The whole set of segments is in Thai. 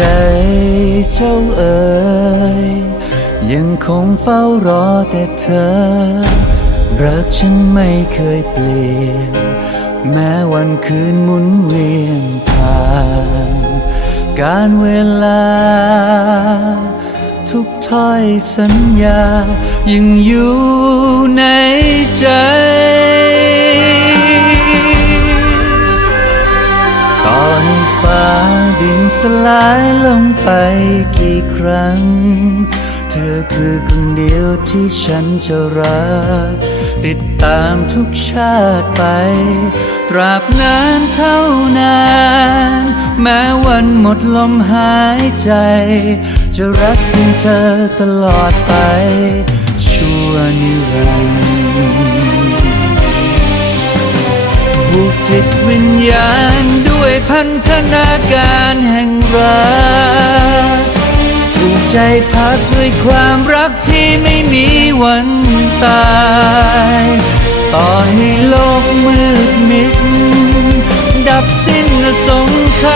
ใจเจ้าเอ๋ยยังคงเฝ้ารอแต่เธอ รักฉันไม่เคยเปลี่ยน แม้วันคืนหมุนเวียนผ่าน การเวลา ทุกถ้อยสัญญา ยังอยู่ในใจ ลายลงไปกี่ครั้ง เธอคือคนเดียวที่ฉันจะรัก ติดตามทุกชาติไป ตราบนานเท่านาน แม้วันหมดลมหายใจ จะรักเพียงเธอตลอดไป ชั่วนิรันดร์ จิตวิญญาณด้วยพันธนาการแห่งรักผูกใจพักด้วยความรักที่ไม่มีวันตาย ต่อให้โลกมืดมิด ดับสิ้นสงไข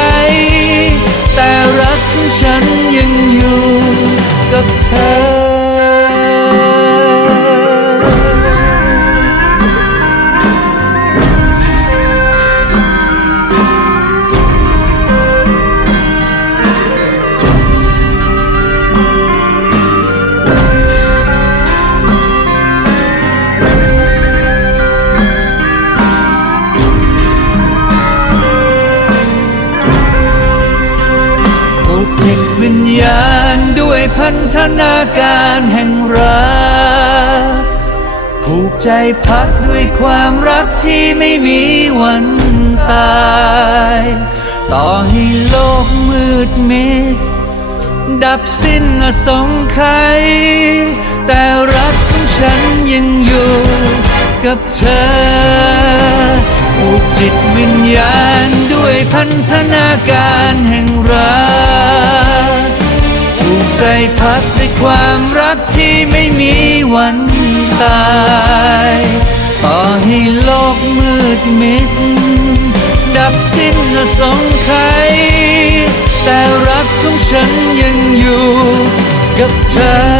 แต่รักของฉันยังอยู่กับเธอ จิตวิญญาณด้วยพันธนาการแห่งรัก ผูกใจพักด้วยความรักที่ไม่มีวันตาย ต่อให้โลกมืดมิดดับสิ้นอสงไขยแต่รักของฉันยังอยู่กับเธอ ผูกจิตวิญญาณด้วยพันธนาการแห่งรัก พักด้วยความรักที่ไม่มีวันตายต่อให้โลกมืดมิด ดับสิ้นอสงไขแต่รักของฉันยังอยู่กับเธอ